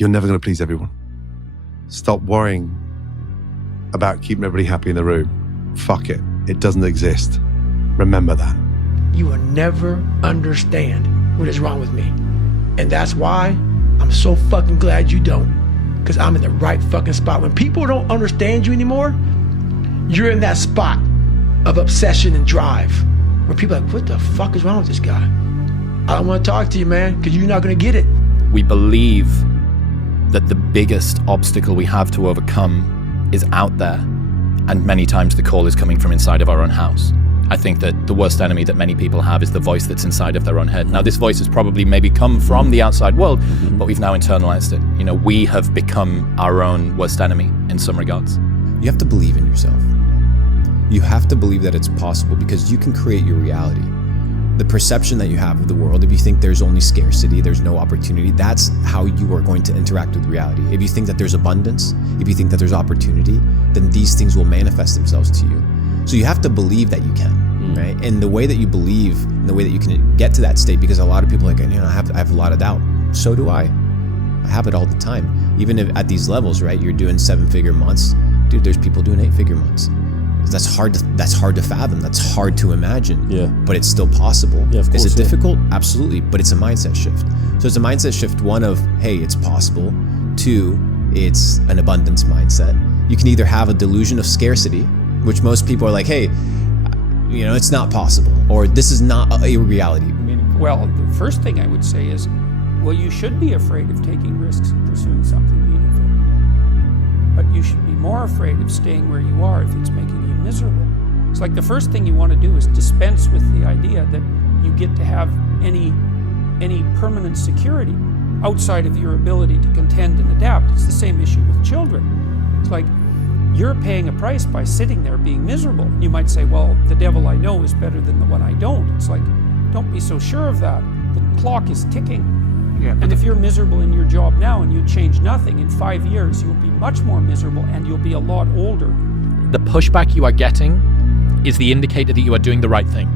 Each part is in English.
you're never going to please everyone. Stop worrying about keeping everybody happy in the room. Fuck it. It doesn't exist. Remember that. You will never understand what is wrong with me. And that's why I'm so fucking glad you don't. Because I'm in the right fucking spot. When people don't understand you anymore, you're in that spot of obsession and drive. Where people are like, what the fuck is wrong with this guy? I don't want to talk to you, man, because you're not going to get it. We believe that the biggest obstacle we have to overcome is out there. And many times the call is coming from inside of our own house. I think that the worst enemy that many people have is the voice that's inside of their own head. Now, this voice has probably maybe come from the outside world, but we've now internalized it. You know, we have become our own worst enemy in some regards. You have to believe in yourself. You have to believe that it's possible, because you can create your reality. The perception that you have of the world, if you think there's only scarcity, there's no opportunity, that's how you are going to interact with reality. If you think that there's abundance, if you think that there's opportunity, then these things will manifest themselves to you. So you have to believe that you can, right? And the way that you believe, and the way that you can get to that state, because a lot of people are like, I have a lot of doubt. So do I. I have it all the time. Even if at these levels, right? You're doing 7-figure months. Dude, there's people doing 8-figure months. That's hard to fathom. That's hard to imagine. Yeah. But it's still possible. Yeah, of course. Is it difficult? Absolutely. But it's a mindset shift. So it's a mindset shift, one of, hey, it's possible. 2, it's an abundance mindset. You can either have a delusion of scarcity, which most people are like, hey, it's not possible, or this is not a reality. Well, the first thing I would say is, well, you should be afraid of taking risks and pursuing something meaningful. But you should be more afraid of staying where you are if it's making you miserable. It's like the first thing you want to do is dispense with the idea that you get to have any permanent security outside of your ability to contend and adapt. It's the same issue with children. It's like, you're paying a price by sitting there being miserable. You might say, well, the devil I know is better than the one I don't. It's like, don't be so sure of that. The clock is ticking. Yeah. And if you're miserable in your job now and you change nothing, in 5 years, you'll be much more miserable and you'll be a lot older. The pushback you are getting is the indicator that you are doing the right thing.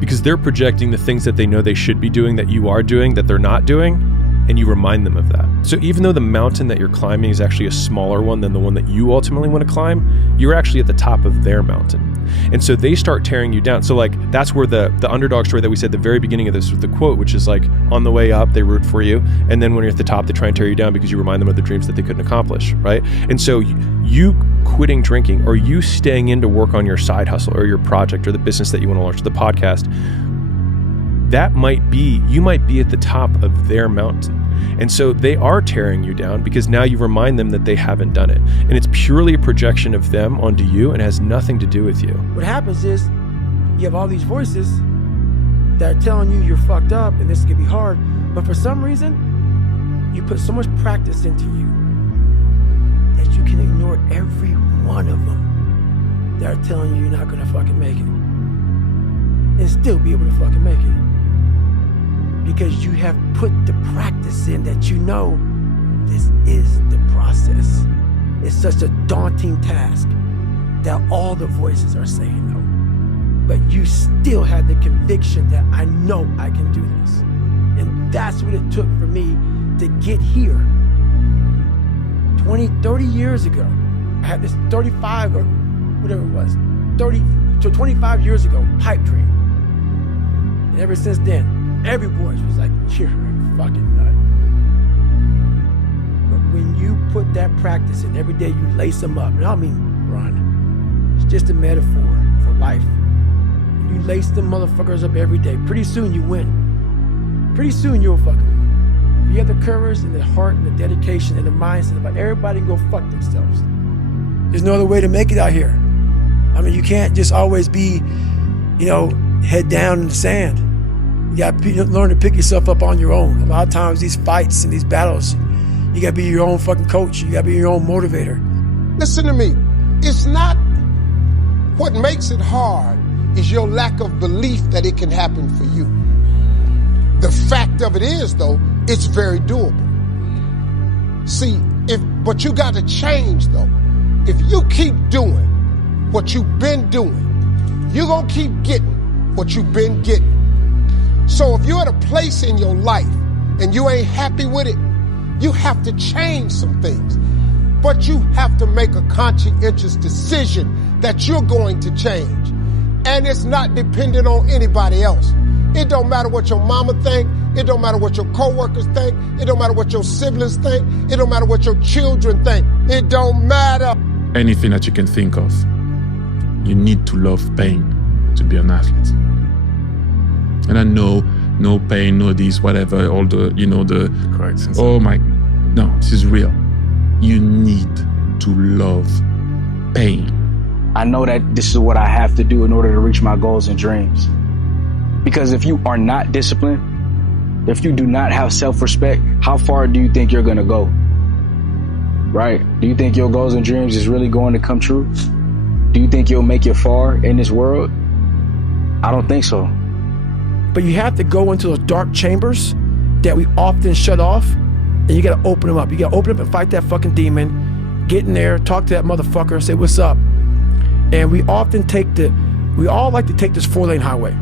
Because they're projecting the things that they know they should be doing that you are doing that they're not doing, and you remind them of that. So even though the mountain that you're climbing is actually a smaller one than the one that you ultimately want to climb, you're actually at the top of their mountain. And so they start tearing you down. So like, that's where the underdog story that we said at the very beginning of this with the quote, which is like, on the way up, they root for you. And then when you're at the top, they try and tear you down because you remind them of the dreams that they couldn't accomplish, right? And so you quitting drinking, or you staying in to work on your side hustle or your project or the business that you want to launch, the podcast, you might be at the top of their mountain. And so they are tearing you down because now you remind them that they haven't done it. And it's purely a projection of them onto you and has nothing to do with you. What happens is you have all these voices that are telling you you're fucked up and this is gonna be hard. But for some reason, you put so much practice into you that you can ignore every one of them that are telling you you're not gonna fucking make it. And still be able to fucking make it. Because you have put the practice in that you know this is the process. It's such a daunting task that all the voices are saying no. But you still have the conviction that I know I can do this. And that's what it took for me to get here. 30 years ago, I had this 35 or whatever it was, 25 years ago, pipe dream. And ever since then, every voice was like, you're a fucking nut. But when you put that practice in, every day you lace them up, and I don't mean run, it's just a metaphor for life. And you lace them motherfuckers up every day, pretty soon you win. Pretty soon you'll fucking win. If you have the courage and the heart and the dedication and the mindset about everybody can go fuck themselves. There's no other way to make it out here. I mean, you can't just always be, head down in the sand. You gotta learn to pick yourself up on your own. A lot of times these fights and these battles, you gotta be your own fucking coach. You gotta be your own motivator. Listen to me. It's not what makes it hard is your lack of belief that it can happen for you. The fact of it is, though, it's very doable. See, but you got to change, though. If you keep doing what you've been doing, you're gonna keep getting what you've been getting. So if you're at a place in your life and you ain't happy with it, You have to change some things. But you have to make a conscientious decision that you're going to change. And it's not dependent on anybody else. It don't matter what your mama think. It don't matter what your coworkers think. It don't matter what your siblings think. It don't matter what your children think. It don't matter. Anything that you can think of. You need to love pain to be an athlete. And I know, no pain, no this, whatever, all the, Correct. Oh my, no, this is real. You need to love pain. I know that this is what I have to do in order to reach my goals and dreams. Because if you are not disciplined, if you do not have self-respect, how far do you think you're gonna go? Right? Do you think your goals and dreams is really going to come true? Do you think you'll make it far in this world? I don't think so. But you have to go into those dark chambers that we often shut off, and you gotta open them up. You gotta open up and fight that fucking demon, get in there, talk to that motherfucker and say, what's up? And we all like to take this 4-lane highway,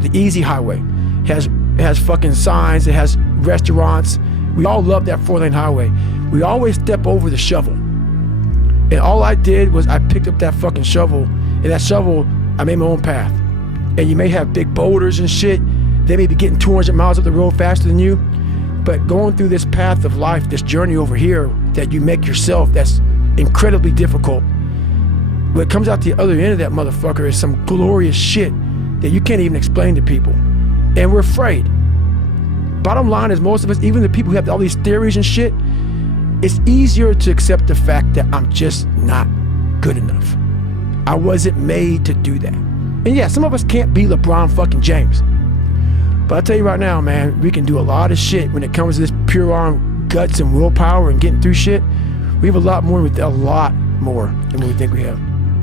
the easy highway. It has fucking signs, it has restaurants. We all love that 4-lane highway. We always step over the shovel. And all I did was I picked up that fucking shovel, and that shovel, I made my own path. And you may have big boulders and shit. They may be getting 200 miles up the road faster than you. But going through this path of life, this journey over here that you make yourself, that's incredibly difficult. What comes out the other end of that motherfucker is some glorious shit that you can't even explain to people. And we're afraid. Bottom line is, most of us, even the people who have all these theories and shit, it's easier to accept the fact that I'm just not good enough. I wasn't made to do that. And yeah, some of us can't be LeBron fucking James. But I tell you right now, man, we can do a lot of shit when it comes to this pure arm guts and willpower and getting through shit. We have a lot more than what we think we have.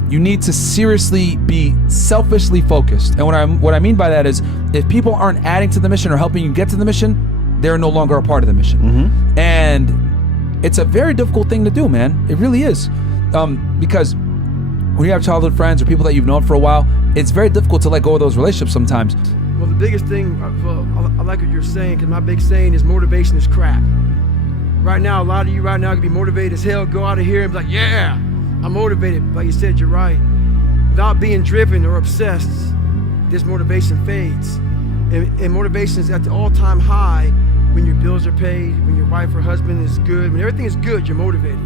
You need to seriously be selfishly focused. And what I mean by that is, if people aren't adding to the mission or helping you get to the mission, they're no longer a part of the mission. Mm-hmm. And it's a very difficult thing to do, man. It really is. Because when you have childhood friends or people that you've known for a while, it's very difficult to let go of those relationships sometimes. Well, the biggest thing, I like what you're saying, because my big saying is motivation is crap. Right now, a lot of you right now can be motivated as hell, go out of here and be like, yeah, I'm motivated. Like you said, you're right. Without being driven or obsessed, this motivation fades. And motivation is at the all-time high when your bills are paid, when your wife or husband is good, when everything is good, you're motivated.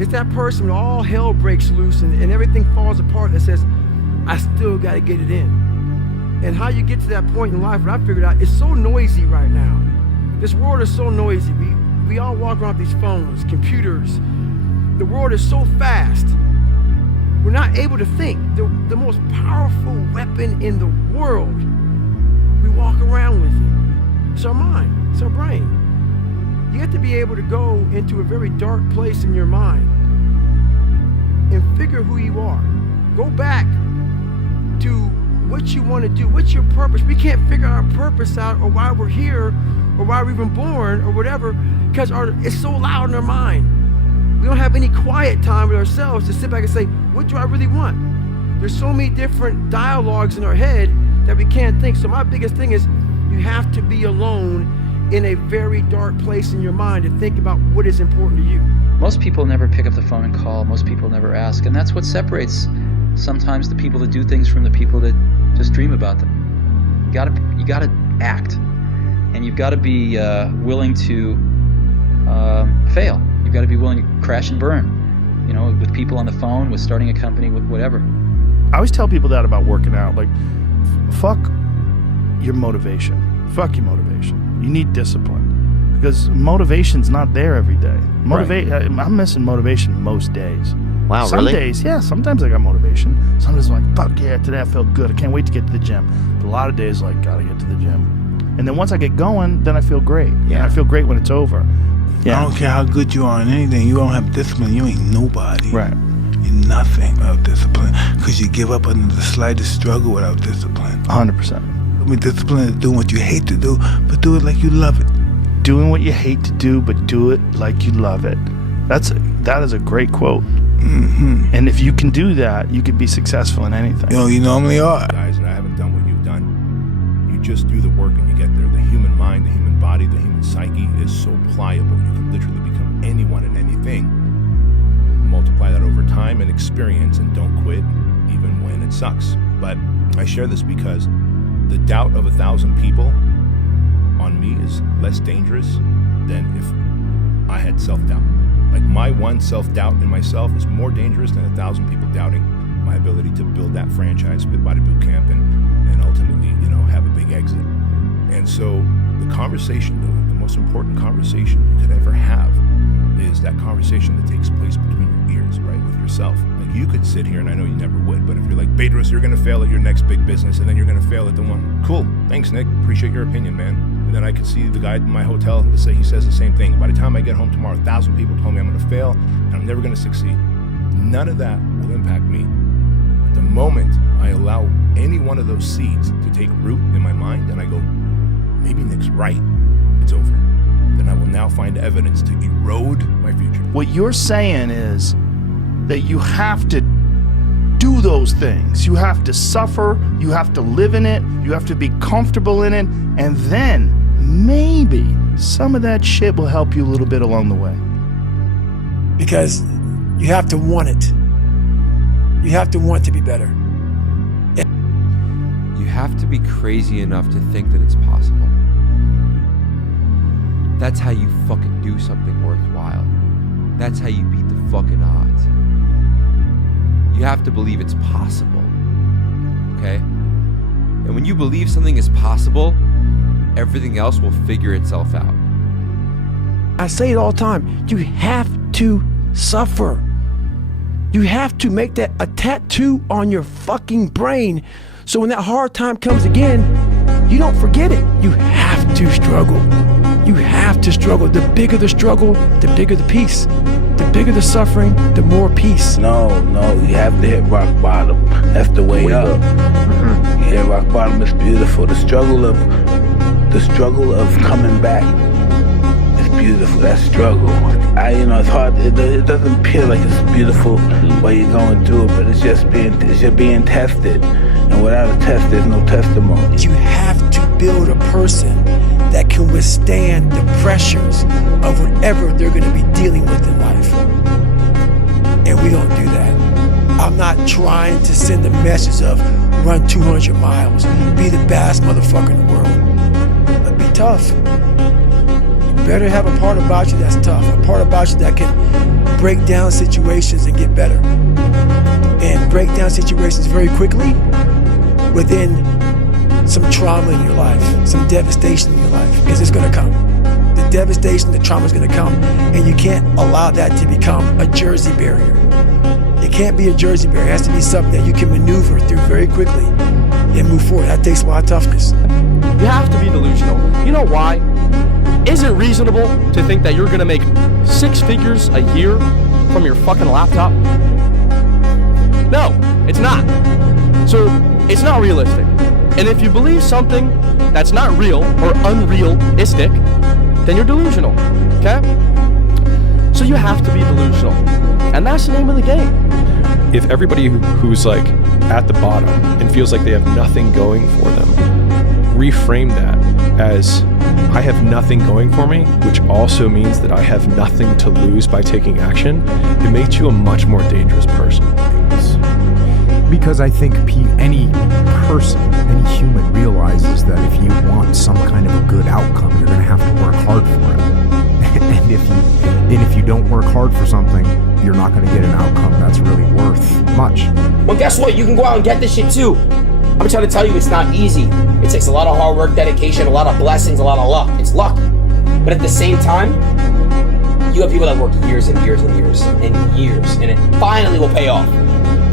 It's that person when all hell breaks loose and everything falls apart that says, I still gotta get it in. And how you get to that point in life, what I figured out, it's so noisy right now. This world is so noisy. We all walk around with these phones, computers. The world is so fast. We're not able to think. The most powerful weapon in the world, we walk around with it. It's our mind, it's our brain. You have to be able to go into a very dark place in your mind and figure who you are. Go back to what you want to do. What's your purpose? We can't figure our purpose out or why we're here or why we're even born or whatever because it's so loud in our mind. We don't have any quiet time with ourselves to sit back and say, what do I really want? There's so many different dialogues in our head that we can't think. So my biggest thing is you have to be alone in a very dark place in your mind to think about what is important to you. Most people never pick up the phone and call. Most people never ask. And that's what separates sometimes the people that do things from the people that just dream about them. You gotta act. And you've got to be willing to fail. You've got to be willing to crash and burn. You know, with people on the phone, with starting a company, with whatever. I always tell people that about working out. Like, fuck your motivation. Fuck your motivation. You need discipline. Because motivation's not there every day. Right. I'm missing motivation most days. Wow, Some really? days, yeah, sometimes I got motivation. Sometimes I'm like, fuck yeah, today I felt good. I can't wait to get to the gym. But a lot of days, like, gotta get to the gym. And then once I get going, then I feel great. Yeah. And I feel great when it's over. Yeah. I don't care how good you are in anything. You don't have discipline, you ain't nobody. Right. You're nothing without discipline. Because you give up under the slightest struggle without discipline. 100%. I mean, discipline is doing what you hate to do, but do it like you love it. Doing what you hate to do, but do it like you love it. That is a great quote. Mm-hmm. And if you can do that, you can be successful in anything. You normally are. Guys, and I haven't done what you've done. You just do the work and you get there. The human mind, the human body body, the human psyche is so pliable. You can literally become anyone and anything. Multiply that over time and experience, and don't quit even when it sucks. But I share this because the doubt of 1,000 people on me is less dangerous than if I had self-doubt. Like, my one self-doubt in myself is more dangerous than 1,000 people doubting my ability to build that franchise, Fit Body Boot Camp, and ultimately, have a big exit. And so the conversation, the most important conversation you could ever have is that conversation that takes place between your ears, right, with yourself. Like, you could sit here, and I know you never would, but if you're like, Bedros, you're going to fail at your next big business, and then you're going to fail at the one. Cool. Thanks, Nick. Appreciate your opinion, man. And then I could see the guy in my hotel, let's say he says the same thing. By the time I get home tomorrow, 1,000 people told me I'm going to fail, and I'm never going to succeed. None of that will impact me. The moment I allow any one of those seeds to take root in my mind, and I go, maybe Nick's right, it's over. Then I will now find evidence to erode my future. What you're saying is that you have to do those things. You have to suffer, you have to live in it, you have to be comfortable in it, and then maybe some of that shit will help you a little bit along the way. Because you have to want it. You have to want to be better. You have to be crazy enough to think that it's possible. That's how you fucking do something worthwhile. That's how you beat the fucking odds. You have to believe it's possible, okay? And when you believe something is possible, everything else will figure itself out. I say it all the time. You have to suffer. You have to make that a tattoo on your fucking brain, so when that hard time comes again, you don't forget it. You have to struggle. You have to struggle. The bigger the struggle, the bigger the peace. The bigger the suffering, the more peace. No, you have to hit rock bottom. That's the way up. You hit rock bottom, it's beautiful. The struggle of coming back is beautiful. That struggle. It's hard. It doesn't appear like it's beautiful while you're going through it, but it's just being tested. And without a test, there's no testimony. You have to build a person that can withstand the pressures of whatever they're going to be dealing with in life. And we don't do that. I'm not trying to send a message of run 200 miles, be the baddest motherfucker in the world. But be tough. You better have a part about you that's tough, a part about you that can break down situations and get better. And break down situations very quickly within some trauma in your life, some devastation in your life, because it's gonna come. The devastation, the trauma is gonna come, and you can't allow that to become a Jersey barrier. It can't be a Jersey barrier. It has to be something that you can maneuver through very quickly and move forward. That takes a lot of toughness. You have to be delusional. You know why? Is it reasonable to think that you're gonna make 6 figures a year from your fucking laptop? No, it's not. So it's not realistic. And if you believe something that's not real or unrealistic, then you're delusional, okay? So you have to be delusional. And that's the name of the game. If everybody who's like at the bottom and feels like they have nothing going for them, reframe that as I have nothing going for me, which also means that I have nothing to lose by taking action, it makes you a much more dangerous person. Because I think any person, any human realizes that if you want some kind of a good outcome, you're going to have to work hard for it. and if you don't work hard for something, you're not going to get an outcome that's really worth much. Well, guess what? You can go out and get this shit too. I'm trying to tell you, it's not easy. It takes a lot of hard work, dedication, a lot of blessings, a lot of luck. It's luck. But at the same time, you have people that work years and years and years and years, and it finally will pay off.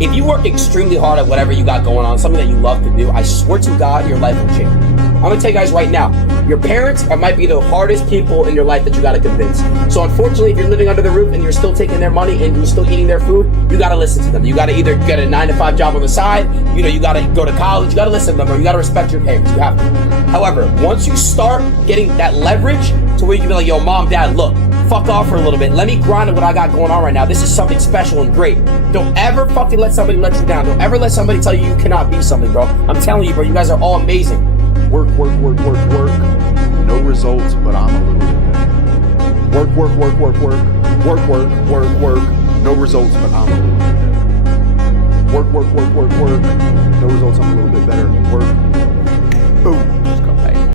If you work extremely hard at whatever you got going on, something that you love to do, I swear to God, your life will change. I'm gonna tell you guys right now, your parents might be the hardest people in your life that you gotta convince. So unfortunately, if you're living under the roof and you're still taking their money and you're still eating their food, you gotta listen to them. You gotta either get a 9-to-5 job on the side, you gotta go to college, you gotta listen to them, or you gotta respect your parents. You have to. However, once you start getting that leverage to where you can be like, yo, mom, dad, look, fuck off for a little bit. Let me grind at what I got going on right now. This is something special and great. Don't ever fucking let somebody let you down. Don't ever let somebody tell you cannot be something, bro. I'm telling you, bro, you guys are all amazing. Work. No No results, but I'm a little bit better. Work, work, work, work, work. Work, work, work, work. No results, but I'm a little bit better. Work, work, work, work, work. No results, I'm a little bit better. Work,